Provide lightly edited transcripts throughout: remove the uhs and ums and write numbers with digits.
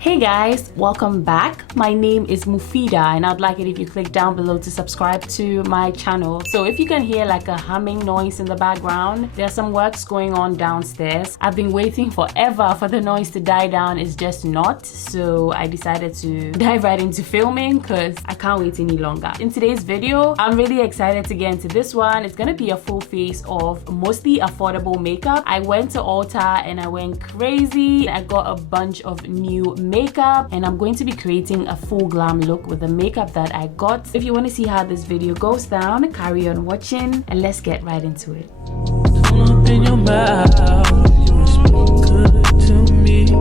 Hey guys, welcome back. My name is Muphidaht and I'd like it if you click down below to subscribe to my channel. So if you can hear like a humming noise in the background, there's some works going on downstairs. I've been waiting forever for the noise to die down. It's just not. So I decided to dive right into filming because I can't wait any longer. In today's video, I'm really excited to get into this one. It's gonna be a full face of mostly affordable makeup. I went to Ulta and I went crazy. I got a bunch of new makeup and I'm going to be creating a full glam look with the makeup that I got. If you want to see how this video goes down, carry on watching and let's get right into it. Open your mouth, you speak good to me.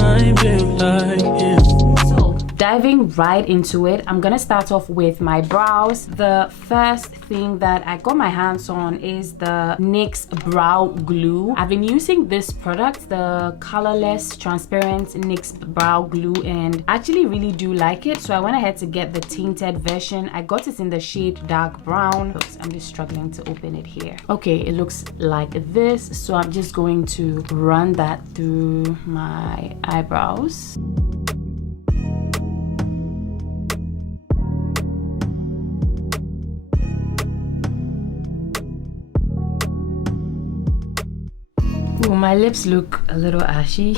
I'm built like him. So diving right into it, I'm gonna start off with my brows. The first thing that I got my hands on is the NYX brow glue. I've been using this product, the colorless transparent NYX brow glue, and I actually really do like it. So I went ahead to get the tinted version. I got it in the shade dark brown. Oops, I'm just struggling to open it here. Okay, it looks like this. So I'm just going to run that through my eyebrows. Ooh, my lips look a little ashy.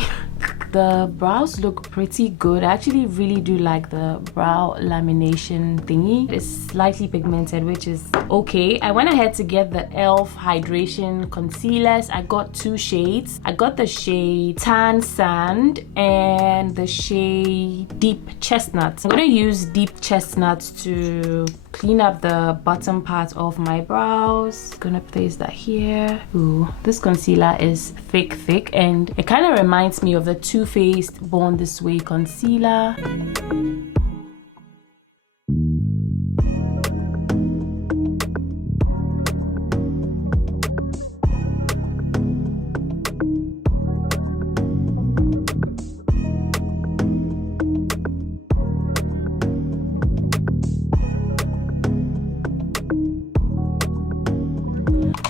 The brows look pretty good. I actually really do like the brow lamination thingy. It's slightly pigmented, which is okay. I went ahead to get the e.l.f. hydration concealers. I got two shades. I got the shade Tan Sand and the shade Deep Chestnut. I'm gonna use Deep Chestnut to clean up the bottom part of my brows. Gonna place that here. Ooh, this concealer is thick and it kind of reminds me of the Too Faced Born This Way concealer.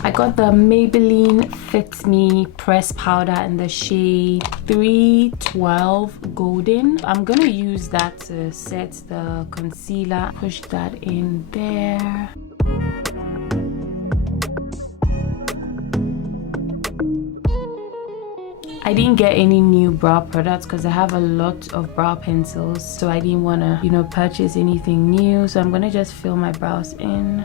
I got the Maybelline Fit Me press powder in the shade 312 Golden. I'm gonna use that to set the concealer. Push that in there. I didn't get any new brow products because I have a lot of brow pencils, so I didn't want to, purchase anything new. So I'm gonna just fill my brows in.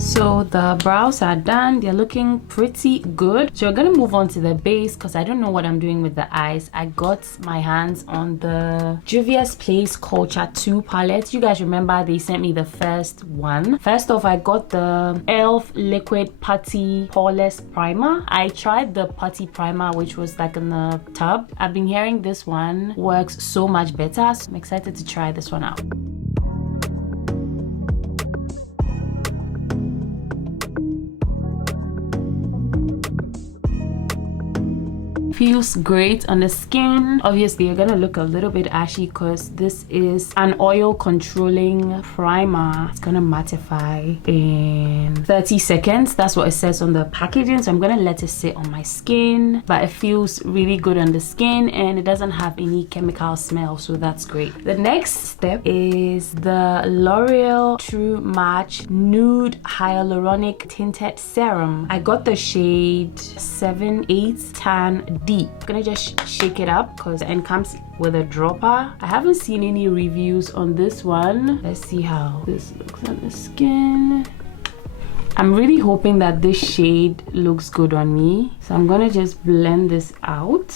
So the brows are done. They're looking pretty good. So we're gonna move on to the base because I don't know what I'm doing with the eyes. I got my hands on the Juvia's Place Culture 2 palette. You guys remember they sent me the first one. First off, I got the e.l.f. Liquid Putty Poreless Primer. I tried the putty primer, which was like in the tub. I've been hearing this one works so much better. So I'm excited to try this one out. Feels great on the skin. Obviously you're gonna look a little bit ashy because this is an oil controlling primer. It's gonna mattify in 30 seconds. That's what it says on the packaging, so I'm gonna let it sit on my skin, but it feels really good on the skin and it doesn't have any chemical smell, so that's great. The next step is the L'Oreal True Match Nude Hyaluronic Tinted Serum. I got the shade 78 Tan Deep. I'm gonna just shake it up because it comes with a dropper. I haven't seen any reviews on this one. Let's see how this looks on the skin. I'm really hoping that this shade looks good on me, so I'm gonna just blend this out.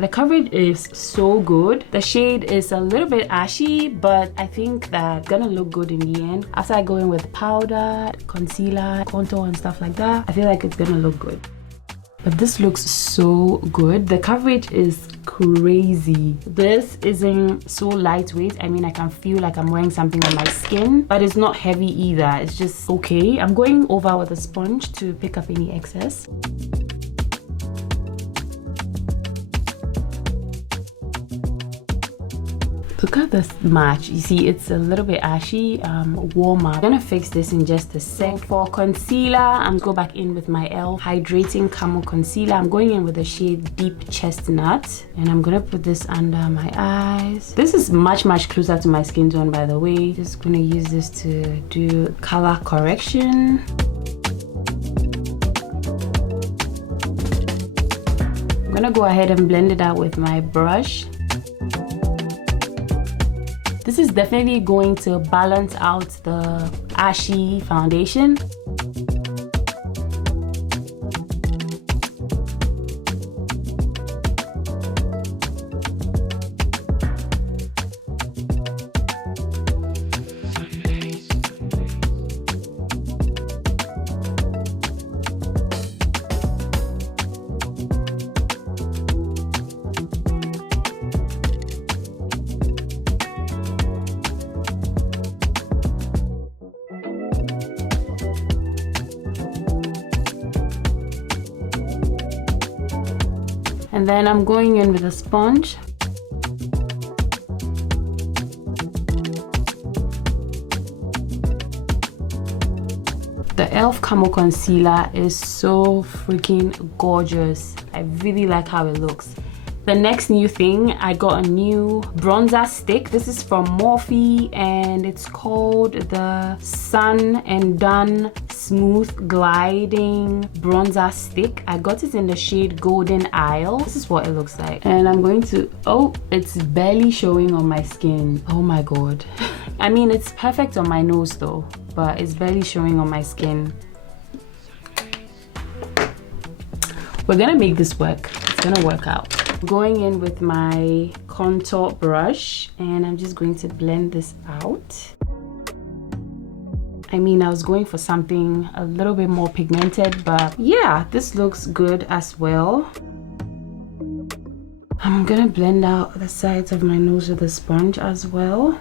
The coverage is so good. The shade is a little bit ashy, but I think that's gonna look good in the end. After I go in with powder, concealer, contour and stuff like that, I feel like it's gonna look good. But this looks so good. The coverage is crazy. This isn't so lightweight. I mean, I can feel like I'm wearing something on my skin, but it's not heavy either. It's just okay. I'm going over with a sponge to pick up any excess. Look at this match. You see, it's a little bit ashy, warmer. I'm gonna fix this in just a sec. For concealer, I'm gonna go back in with my e.l.f. Hydrating Camo Concealer. I'm going in with the shade Deep Chestnut, and I'm gonna put this under my eyes. This is much closer to my skin tone, by the way. Just gonna use this to do color correction. I'm gonna go ahead and blend it out with my brush. This is definitely going to balance out the ashy foundation. And then I'm going in with a sponge. The e.l.f. Camo Concealer is so freaking gorgeous. I really like how it looks. The next new thing, I got a new bronzer stick. This is from Morphe and it's called the Sun and Done Smooth Gliding Bronzer Stick. I got it in the shade Golden Isle. This is what it looks like. And I'm going to, oh, it's barely showing on my skin. Oh my god. I mean, it's perfect on my nose though, but it's barely showing on my skin. We're gonna make this work. It's gonna work out. Going in with my contour brush and I'm just going to blend this out. I mean, I was going for something a little bit more pigmented, but yeah, this looks good as well. I'm gonna blend out the sides of my nose with a sponge as well.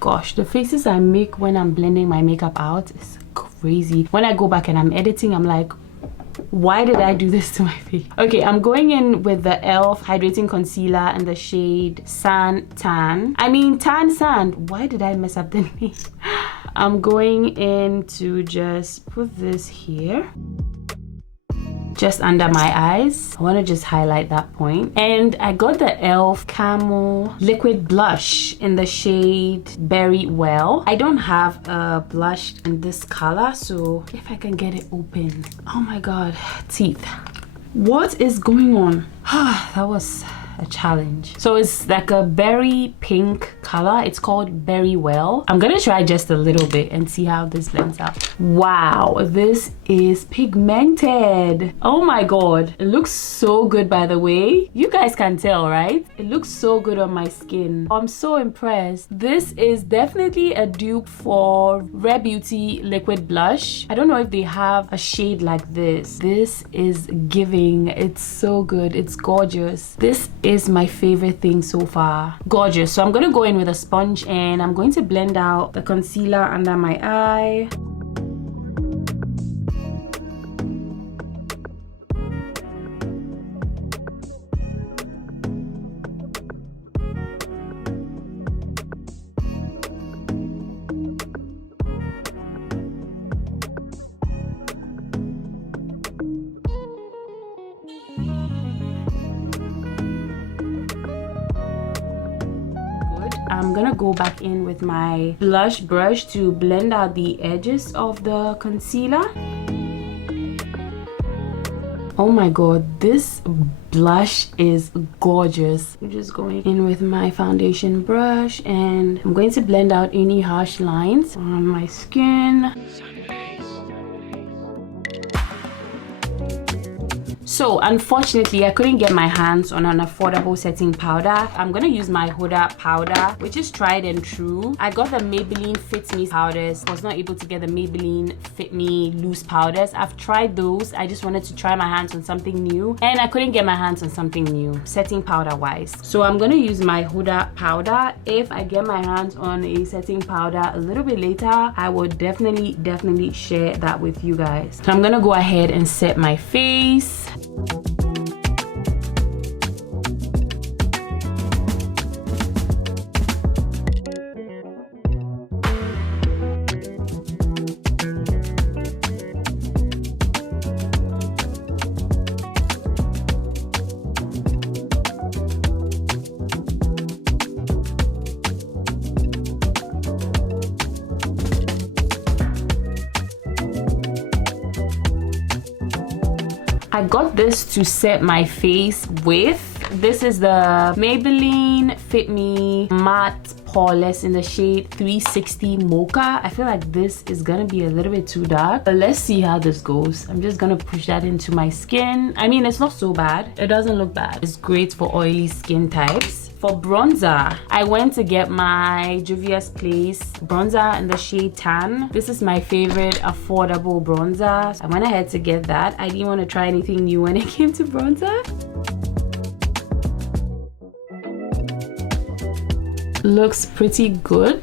Gosh, the faces I make when I'm blending my makeup out is crazy. When I go back and I'm editing, I'm like, why did I do this to my face? Okay, I'm going in with the e.l.f. Hydrating Concealer in the shade Tan. I mean, Tan Sand. Why did I mess up the name? I'm going in to just put this here. Just under my eyes. I want to just highlight that point. And I got the e.l.f. Camo Liquid Blush in the shade Berry Well. I don't have a blush in this color, so if I can get it open. Oh my god, teeth. What is going on? That was a challenge. So it's like a berry pink color. It's called Berry Well. I'm gonna try just a little bit and see how this blends out. Wow, this is pigmented. Oh my god, it looks so good, by the way. You guys can tell, right? It looks so good on my skin. I'm so impressed. This is definitely a dupe for Rare Beauty Liquid Blush. I don't know if they have a shade like this. This is giving. It's so good. It's gorgeous. This is my favorite thing so far. Gorgeous. So I'm gonna go in with a sponge and I'm going to blend out the concealer under my eye. I'm gonna go back in with my blush brush to blend out the edges of the concealer. Oh my god, this blush is gorgeous. I'm just going in with my foundation brush and I'm going to blend out any harsh lines on my skin. So unfortunately, I couldn't get my hands on an affordable setting powder. I'm gonna use my Huda powder, which is tried and true. I got the Maybelline Fit Me powders. I was not able to get the Maybelline Fit Me loose powders. I've tried those. I just wanted to try my hands on something new, and I couldn't get my hands on something new, setting powder wise. So I'm gonna use my Huda powder. If I get my hands on a setting powder a little bit later, I will definitely share that with you guys. So I'm gonna go ahead and set my face. I got this to set my face with. This is the Maybelline Fit Me Matte Poreless in the shade 360 Mocha. I feel like this is gonna be a little bit too dark, but let's see how this goes. I'm just gonna push that into my skin. I mean, it's not so bad. It doesn't look bad. It's great for oily skin types. For bronzer, I went to get my Juvia's Place bronzer in the shade Tan. This is my favorite affordable bronzer. I went ahead to get that. I didn't want to try anything new when it came to bronzer. Looks pretty good.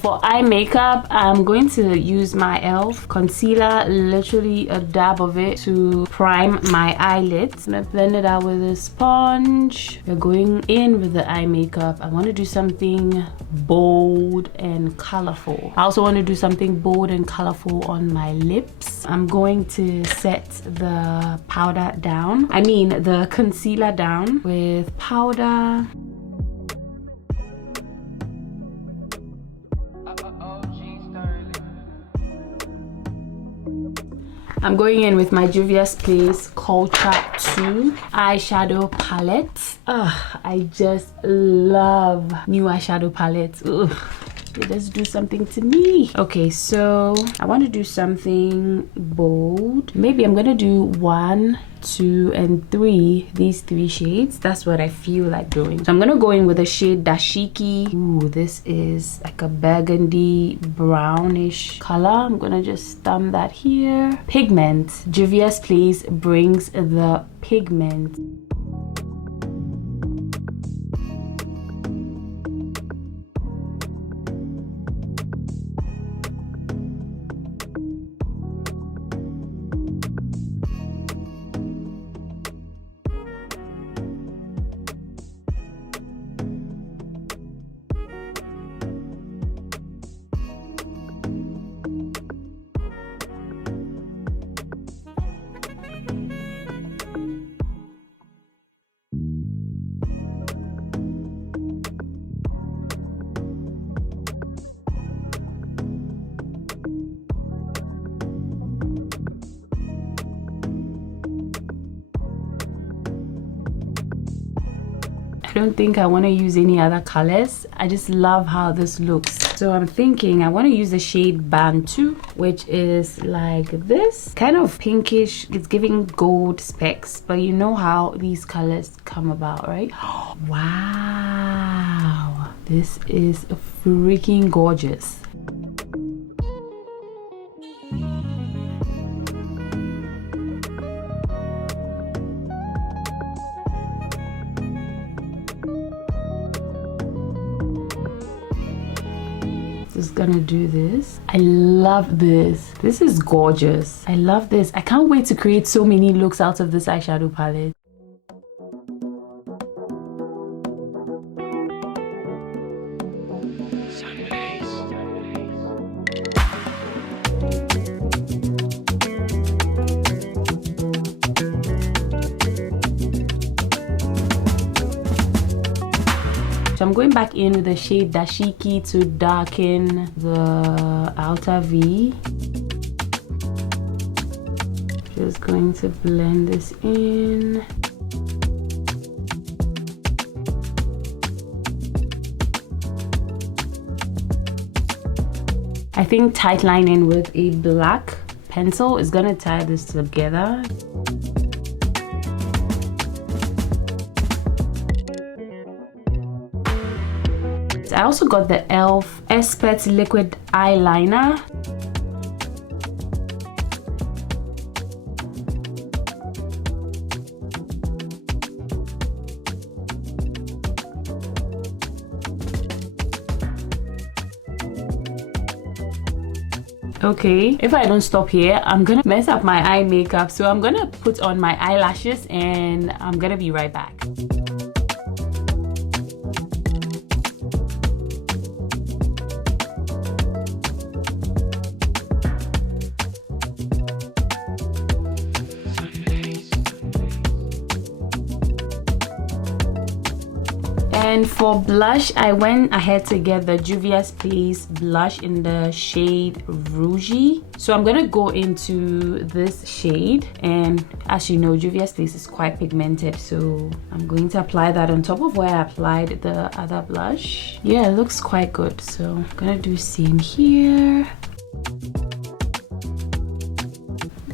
For eye makeup, I'm going to use my e.l.f. concealer, literally a dab of it to prime my eyelids. I'm gonna blend it out with a sponge. We're going in with the eye makeup. I want to do something bold and colorful. I also want to do something bold and colorful on my lips. I'm going to set the powder down. I mean the concealer down with powder. I'm going in with my Juvia's Place Culture 2 eyeshadow palette. I just love new eyeshadow palettes. It does do something to me. Okay, so I want to do something bold. Maybe I'm gonna do 1, 2, and 3. These 3 shades. That's what I feel like doing. So I'm gonna go in with the shade Dashiki. Ooh, this is like a burgundy brownish color. I'm gonna just thumb that here. Pigment. Juvia's Place brings the pigment. I don't think I want to use any other colors. I just love how this looks. So I'm thinking I want to use the shade Bantu, which is like this, kind of pinkish. It's giving gold specks, but you know how these colors come about, right? Wow, this is freaking gorgeous. Just gonna do this. I love this. This is gorgeous. I love this. I can't wait to create so many looks out of this eyeshadow palette. So I'm going back in with the shade Dashiki to darken the outer V. Just going to blend this in. I think tight lining with a black pencil is gonna tie this together. I also got the e.l.f. Expert Liquid Eyeliner. Okay, if I don't stop here, I'm gonna mess up my eye makeup. So I'm gonna put on my eyelashes and I'm gonna be right back. And for blush, I went ahead to get the Juvia's Place blush in the shade Rougy. So I'm gonna go into this shade, and as you know, Juvia's Place is quite pigmented, so I'm going to apply that on top of where I applied the other blush. Yeah, it looks quite good, so I'm gonna do same here.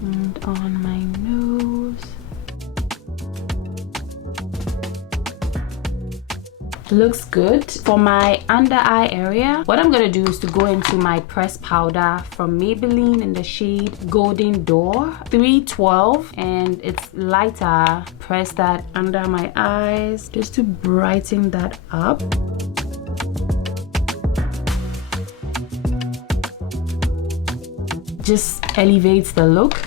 And on my nose. Looks good. For my under eye area, what I'm gonna do is to go into my pressed powder from Maybelline in the shade Golden Door 312, and it's lighter. Press that under my eyes just to brighten that up. Just elevates the look.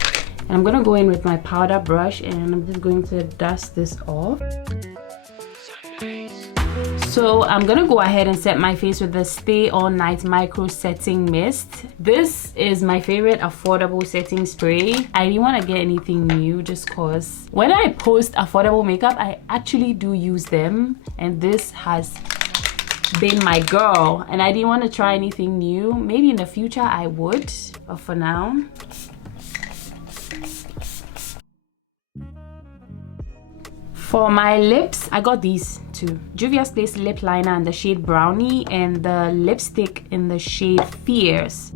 And I'm gonna go in with my powder brush and I'm just going to dust this off. So I'm gonna go ahead and set my face with the Stay All Night Micro Setting Mist. This is my favorite affordable setting spray. I didn't want to get anything new just cause when I post affordable makeup, I actually do use them. And this has been my girl. And I didn't want to try anything new. Maybe in the future I would, but for now. For my lips, I got these two. Juvia's Place lip liner in the shade Brownie and the lipstick in the shade Fierce.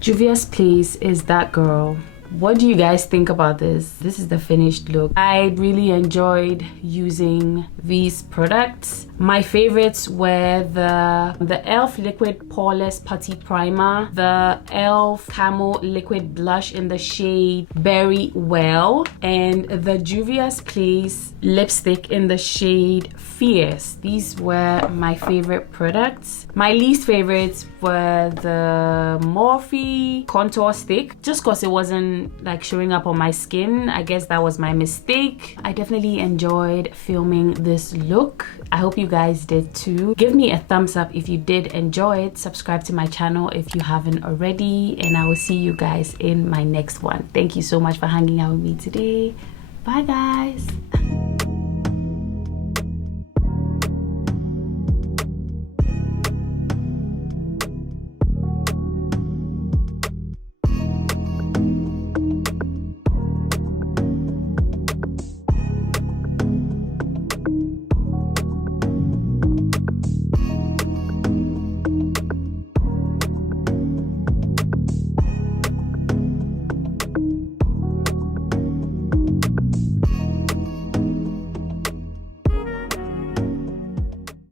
Juvia's Place is that girl. What do you guys think about this? This is the finished look. I really enjoyed using these products. My favorites were the e.l.f. Liquid Poreless Putty Primer, the e.l.f. Camo Liquid Blush in the shade Berry Well, and the Juvia's Place lipstick in the shade Fierce. These were my favorite products. My least favorites were the Morphe Contour Stick, just because it wasn't like showing up on my skin. I guess that was my mistake. I definitely enjoyed filming this look. I hope you guys did too. Give me a thumbs up if you did enjoy it. Subscribe to my channel if you haven't already, and I will see you guys in my next one. Thank you so much for hanging out with me today. Bye guys.